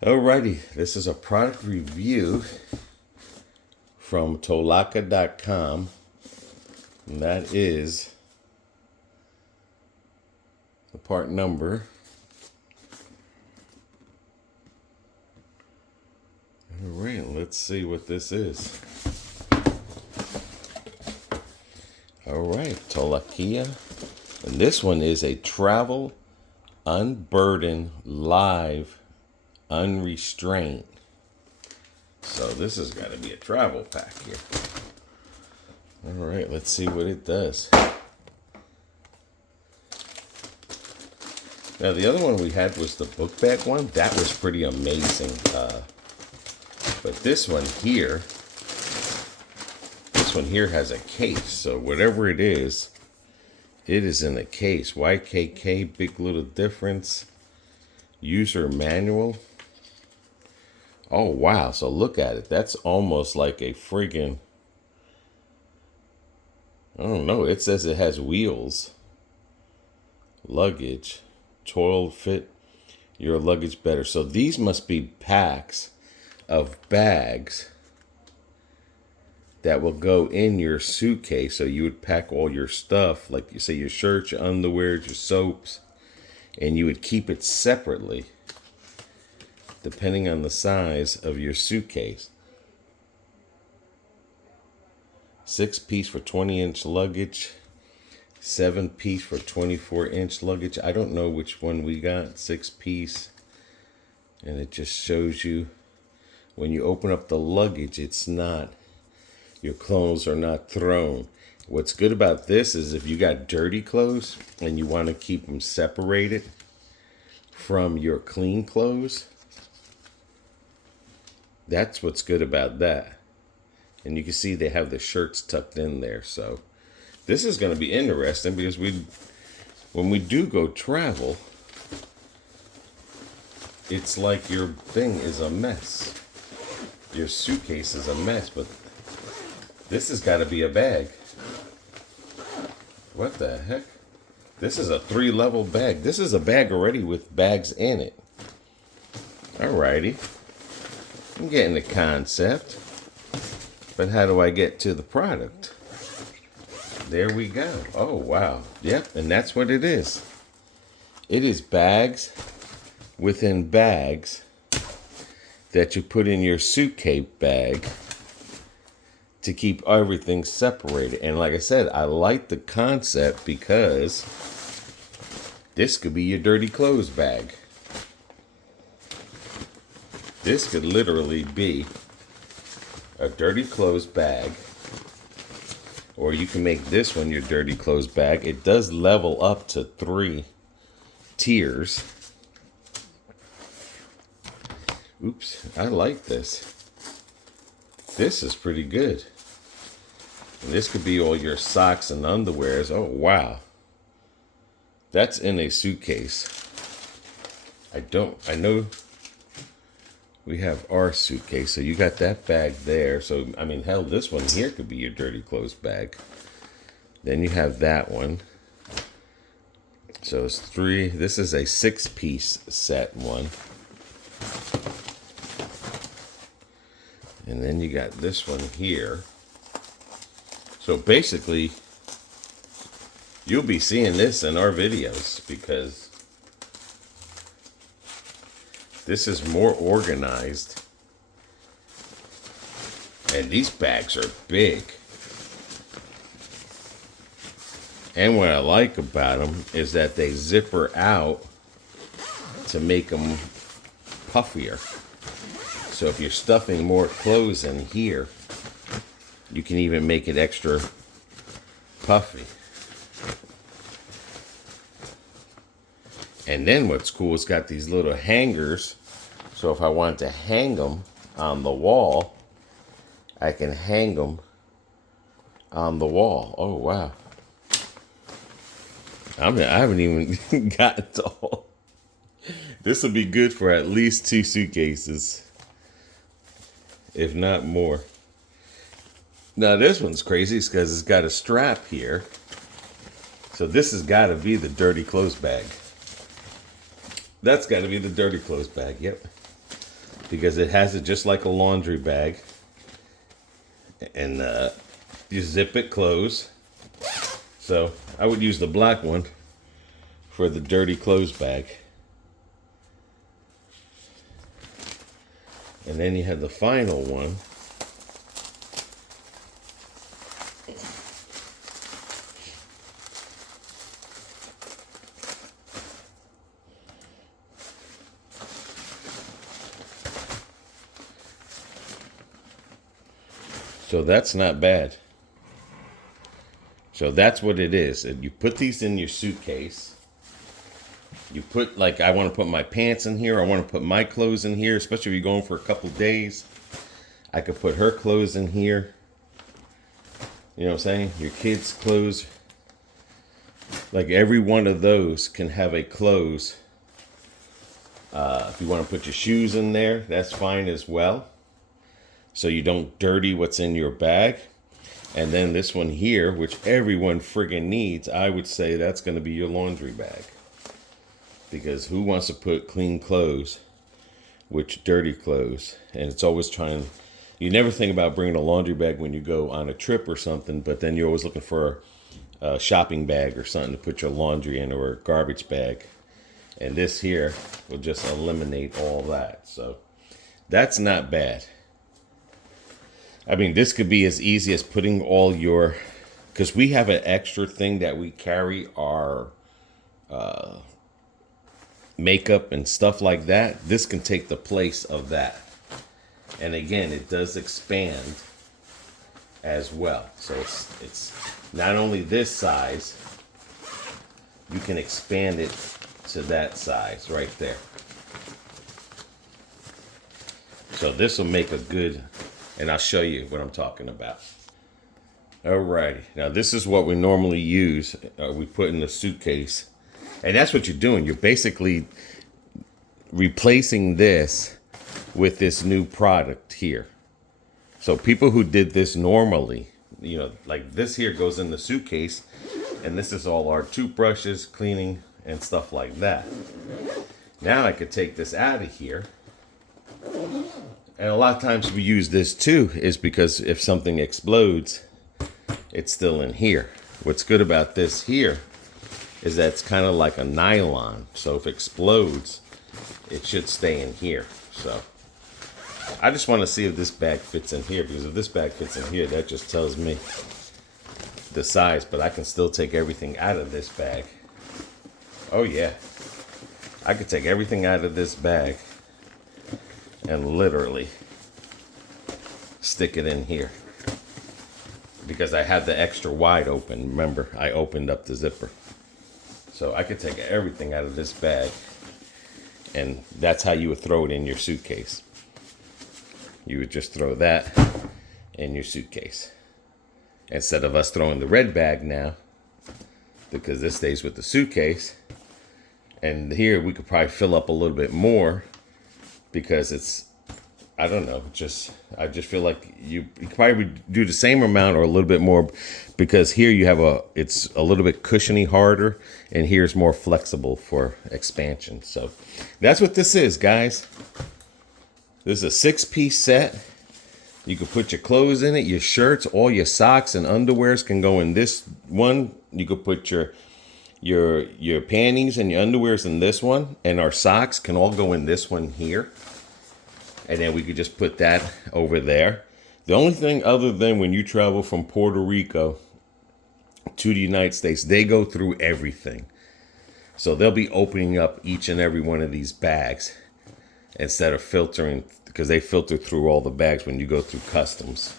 Alrighty, this is a product review from Tolaccea.com, and that is the part number. Alright, let's see what this is. Alright, Tolaccea. And this one is a travel unburdened live unrestrained. So this has got to be a travel pack here. All right, let's see what it does. Now the other one we had was the book bag one. That was pretty amazing. But this one here has a case. So whatever it is in a case. YKK, big little difference. User manual. Oh, wow. So look at it. That's almost like a friggin', I don't know. It says it has wheels. Luggage. Toil fit your luggage better. So these must be packs of bags that will go in your suitcase. So you would pack all your stuff, like you say, your shirts, your underwear, your soaps, and you would keep it separately depending on the size of your suitcase. 6-piece for 20-inch luggage, 7-piece for 24-inch luggage. I don't know which one we got, 6-piece. And it just shows you when you open up the luggage, it's not, your clothes are not thrown. What's good about this is if you got dirty clothes and you want to keep them separated from your clean clothes, that's what's good about that. And you can see they have the shirts tucked in there. So this is going to be interesting because when we do go travel, it's like your thing is a mess. Your suitcase is a mess, but this has got to be a bag. What the heck? This is a 3-level bag. This is a bag already with bags in it. Alrighty. I'm getting the concept. But how do I get to the product? There we go. Oh, wow. Yep, and that's what it is. It is bags within bags that you put in your suitcase bag to keep everything separated. And like I said, I like the concept because this could be your dirty clothes bag. This could literally be a dirty clothes bag, or you can make this one your dirty clothes bag. It does level up to 3 tiers. Oops, I like this. This is pretty good. And this could be all your socks and underwears. Oh, wow. That's in a suitcase. I know we have our suitcase, so you got that bag there. So, I mean, hell, this one here could be your dirty clothes bag. Then you have that one. So it's 3. This is a 6-piece set one. And then you got this one here. So basically, you'll be seeing this in our videos because this is more organized. And these bags are big. And what I like about them is that they zipper out to make them puffier. So if you're stuffing more clothes in here, you can even make it extra puffy. And then what's cool, it's got these little hangers. So if I want to hang them on the wall, I can hang them on the wall. Oh, wow. I haven't even gotten to all. This will be good for at least 2 suitcases, if not more. Now this one's crazy because it's got a strap here. So this has got to be the dirty clothes bag. That's got to be the dirty clothes bag, yep. because it has it just like a laundry bag. And you zip it closed. So I would use the black one for the dirty clothes bag. And then you have the final one. So that's not bad. So that's what it is. And you put these in your suitcase. You put, like, I want to put my pants in here. I want to put my clothes in here, especially if you're going for a couple days. I could put her clothes in here. You know what I'm saying? Your kids' clothes. Like, every one of those can have a clothes. If you want to put your shoes in there, that's fine as well. So you don't dirty what's in your bag. And then this one here, which everyone friggin' needs, I would say that's going to be your laundry bag. Because who wants to put clean clothes with dirty clothes? And it's always trying, you never think about bringing a laundry bag when you go on a trip or something, but then you're always looking for a shopping bag or something to put your laundry in, or a garbage bag. And this here will just eliminate all that. So that's not bad. I mean, this could be as easy as putting all your, because we have an extra thing that we carry our makeup and stuff like that. This can take the place of that. And again, it does expand as well. So it's not only this size, you can expand it to that size right there. So this will make a good, and I'll show you what I'm talking about. Alrighty, now this is what we normally use. We put in the suitcase, and that's what you're doing. You're basically replacing this with this new product here. So people who did this normally, you know, like this here goes in the suitcase, and this is all our toothbrushes, cleaning, and stuff like that. Now I could take this out of here. And a lot of times we use this too, is because if something explodes, it's still in here. What's good about this here is that it's kind of like a nylon. So if it explodes, it should stay in here. So I just want to see if this bag fits in here, because if this bag fits in here, that just tells me the size, but I can still take everything out of this bag. Oh yeah. I could take everything out of this bag and literally stick it in here, because I had the extra wide open. Remember, I opened up the zipper. So I could take everything out of this bag, and that's how you would throw it in your suitcase. You would just throw that in your suitcase, instead of us throwing the red bag now, because this stays with the suitcase. And here we could probably fill up a little bit more, because it's, I don't know, I just feel like you could probably do the same amount or a little bit more, because here you have it's a little bit cushiony, harder, and here's more flexible for expansion. So that's what this is, guys. This is a 6-piece set. You can put your clothes in it, your shirts, all your socks and underwears can go in this one. You could put your panties and your underwears in this one, and our socks can all go in this one here. And then we could just put that over there. The only thing, other than when you travel from Puerto Rico to the United States, they go through everything. So they'll be opening up each and every one of these bags instead of filtering, because they filter through all the bags when you go through customs.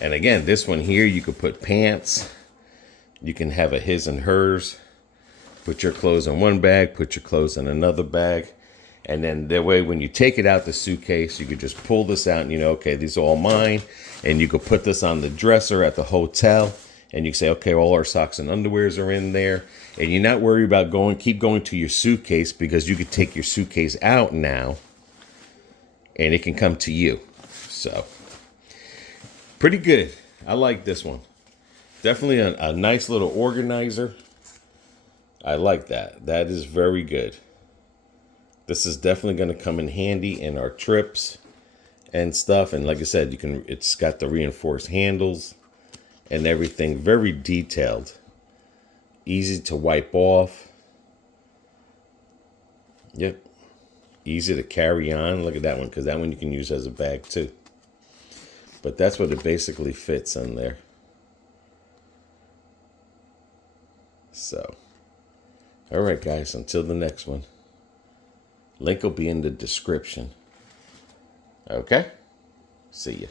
And again, this one here, you could put pants. You can have a his and hers. Put your clothes in one bag, put your clothes in another bag. And then that way, when you take it out the suitcase, you could just pull this out and you know, okay, these are all mine. And you could put this on the dresser at the hotel. And you say, okay, all our socks and underwears are in there. And you're not worried about keep going to your suitcase, because you could take your suitcase out now and it can come to you. So pretty good. I like this one. Definitely a nice little organizer. I like that. That is very good. This is definitely going to come in handy in our trips and stuff. And like I said, it's got the reinforced handles and everything. Very detailed. Easy to wipe off. Yep. Easy to carry on. Look at that one, because that one you can use as a bag too. But that's what it basically fits in there. So, all right, guys, until the next one. Link will be in the description. Okay? See ya.